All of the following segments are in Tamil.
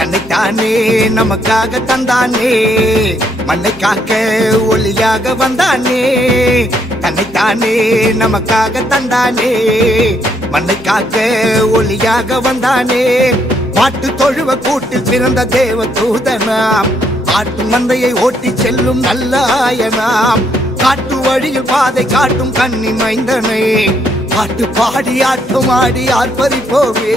தன்னைத்தானே நமக்காக தந்தானே, மண்ணை காக்க ஒளியாக வந்தானே. தன்னைத்தானே நமக்காக தந்தானே, மண்ணை காக்க ஒளியாக வந்தானே. பாட்டு தொழுவ கூட்டில் பிறந்த தேவ தூதனாம், ஆட்டு மந்தையை ஓட்டி செல்லும் நல்ல ஆயனாம். காட்டு வழியில் பாதை காட்டும் கன்னி மைந்தனை, பாட்டு பாடி ஆட்டம் ஆடி ஆர்ப்பரிப்போவே.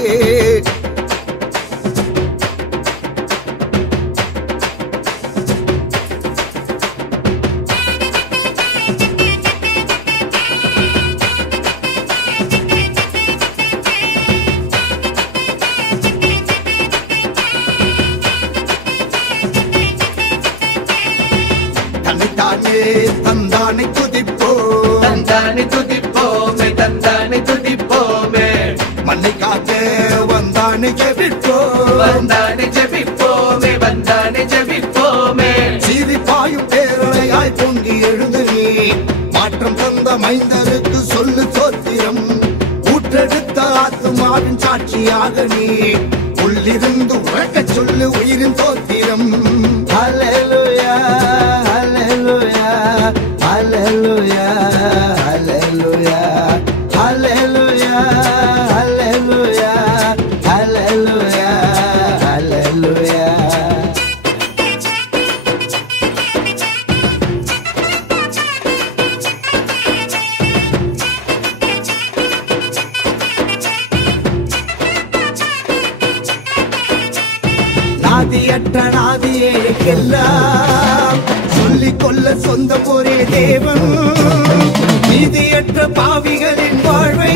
தன்னைத்தானே தந்தானை துதிப்போம், தந்தானை துதிப்போமே, தந்தானை துதிப்போமே. மண்ணை காக்க வந்தானை ஜெபிப்போம், வந்தானை ஜெபிப்போமே, வந்தானை ஜெபிப்போமே. சீரிப்பாயும் பேரலையாய் பொங்கி எழுந்து நீ, மாற்றம் தந்த மைந்தருக்கு சொல்லு சோத்திரம். ஊற்றெடுத்த ஆத்துமாவின் சாட்சியாக நீ, உள்ளிருந்து உறக்க சொல்லு உயிரின் சோத்திரம். ஹல்லேலூயா ஹல்லேலூயா ஹல்லேலூயா ஹல்லேலூயா ஹல்லேலூயா ஹல்லேலூயா ஹல்லேலூயா ஹல்லேலூயா. நாதியற்ற நாதியேக்கெல்லாம் சொல்லிக் கொள்ள சொந்த ஒரே தேவன், நீதியற்ற பாவிகளின் வாழ்வை